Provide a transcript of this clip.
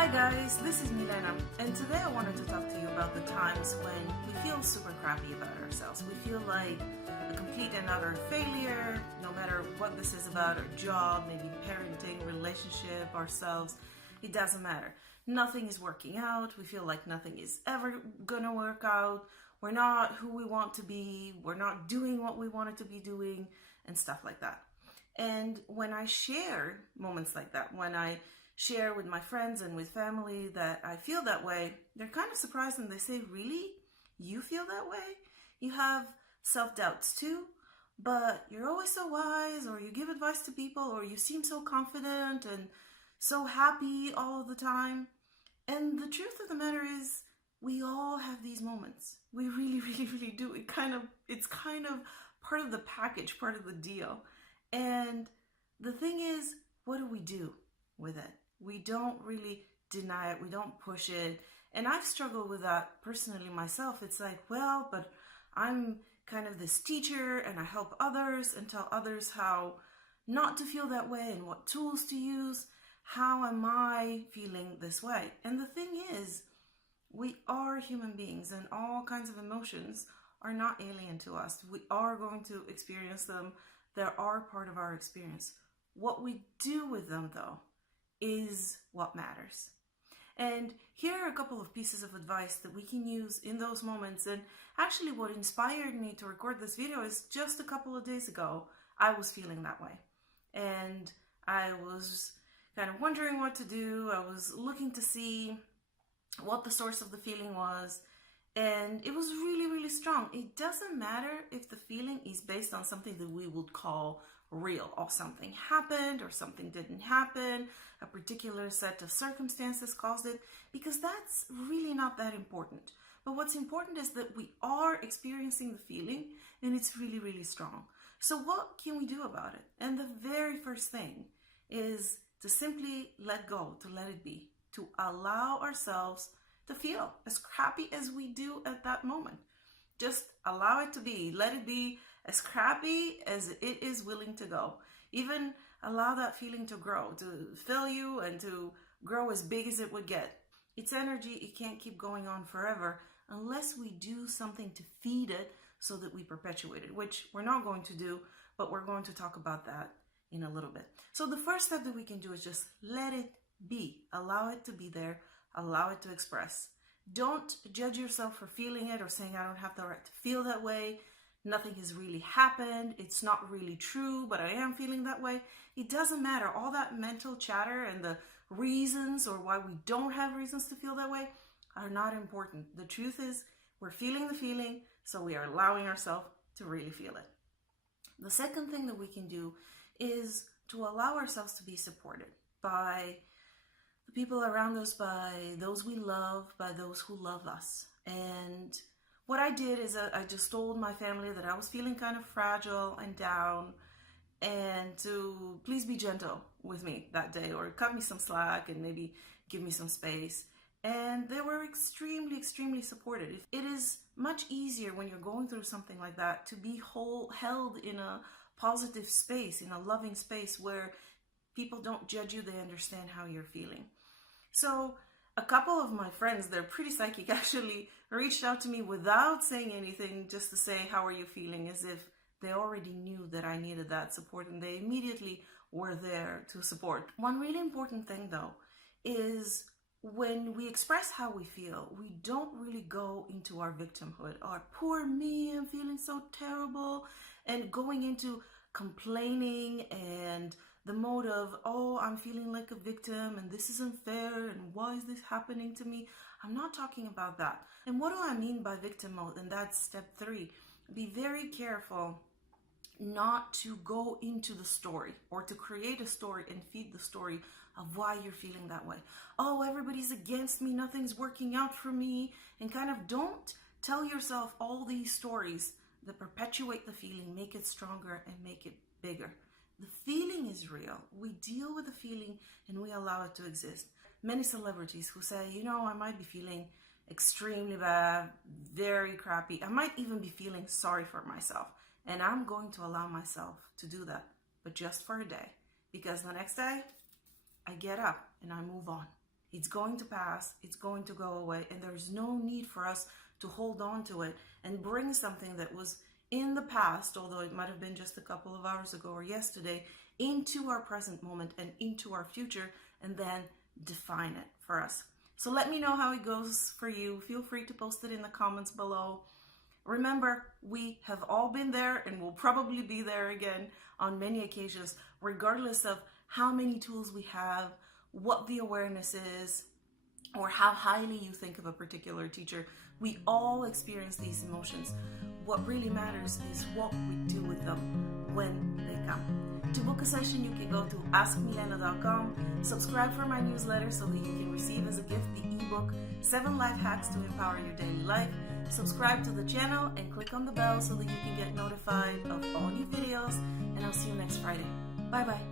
Hi guys, this is Milena, and today I wanted to talk to you about the times when we feel super crappy about ourselves. We feel like a complete and utter failure, no matter what this is about, our job, maybe parenting, relationship, ourselves, it doesn't matter. Nothing is working out, we feel like nothing is ever gonna work out, we're not who we want to be, we're not doing what we wanted to be doing, and stuff like that. And when I share moments like that, when I share with my friends and with family that I feel that way, they're kind of surprised and they say, "Really? You feel that way? You have self-doubts too? But you're always so wise, or you give advice to people, or you seem so confident and so happy all of the time." And the truth of the matter is, we all have these moments. We really, really, really do. It's kind of part of the package, part of the deal. And the thing is, what do we do with it? We don't really deny it. We don't push it. And I've struggled with that personally myself. It's like, well, but I'm kind of this teacher and I help others and tell others how not to feel that way and what tools to use. How am I feeling this way? And the thing is, we are human beings and all kinds of emotions are not alien to us. We are going to experience them. They are part of our experience. What we do with them, though, is what matters. And here are a couple of pieces of advice that we can use in those moments. And actually what inspired me to record this video is just a couple of days ago, I was feeling that way. And I was kind of wondering what to do. I was looking to see what the source of the feeling was. And it was really, really strong. It doesn't matter if the feeling is based on something that we would call real, or something happened or something didn't happen, a particular set of circumstances caused it, because that's really not that important. But what's important is that we are experiencing the feeling and it's really, really strong. So what can we do about it? And the very first thing is to simply let go, to let it be, to allow ourselves to feel as crappy as we do at that moment. Just allow it to be, let it be as crappy as it is willing to go. Even allow that feeling to grow, to fill you and to grow as big as it would get. It's energy, it can't keep going on forever unless we do something to feed it so that we perpetuate it, which we're not going to do, but we're going to talk about that in a little bit. So the first step that we can do is just let it be. Allow it to be there, allow it to express. Don't judge yourself for feeling it or saying, "I don't have the right to feel that way. Nothing has really happened. It's not really true, but I am feeling that way." It doesn't matter. All that mental chatter and the reasons or why we don't have reasons to feel that way are not important. The truth is, we're feeling the feeling, so we are allowing ourselves to really feel it. The second thing that we can do is to allow ourselves to be supported by the people around us, by those we love, by those who love us. And what I did is I just told my family that I was feeling kind of fragile and down, and to please be gentle with me that day, or cut me some slack and maybe give me some space. And they were extremely, extremely supportive. It is much easier when you're going through something like that to be held in a positive space, in a loving space where people don't judge you, they understand how you're feeling. So a couple of my friends, they're pretty psychic, actually reached out to me without saying anything, just to say, "How are you feeling?" as if they already knew that I needed that support, and they immediately were there to support. One really important thing, though, is when we express how we feel, we don't really go into our victimhood, or "poor me, I'm feeling so terrible," and going into complaining and the mode of, "Oh, I'm feeling like a victim and this isn't fair and why is this happening to me." I'm not talking about that. And what do I mean by victim mode? And that's step 3. Be very careful not to go into the story or to create a story and feed the story of why you're feeling that way. "Oh, everybody's against me, nothing's working out for me," and kind of don't tell yourself all these stories that perpetuate the feeling, make it stronger and make it bigger. The feeling is real. We deal with the feeling and we allow it to exist. Many celebrities who say, "I might be feeling extremely bad, very crappy. I might even be feeling sorry for myself. And I'm going to allow myself to do that, but just for a day. Because the next day, I get up and I move on." It's going to pass, it's going to go away, and there's no need for us to hold on to it and bring something that was in the past, although it might have been just a couple of hours ago or yesterday, into our present moment and into our future, and then define it for us. So let me know how it goes for you. Feel free to post it in the comments below. Remember, we have all been there and will probably be there again on many occasions, regardless of how many tools we have, what the awareness is, or how highly you think of a particular teacher. We all experience these emotions. What really matters is what we do with them when they come. To book a session, you can go to askmilena.com, subscribe for my newsletter so that you can receive as a gift the ebook 7 Life Hacks to Empower Your Daily Life. Subscribe to the channel and click on the bell so that you can get notified of all new videos, and I'll see you next Friday. Bye bye.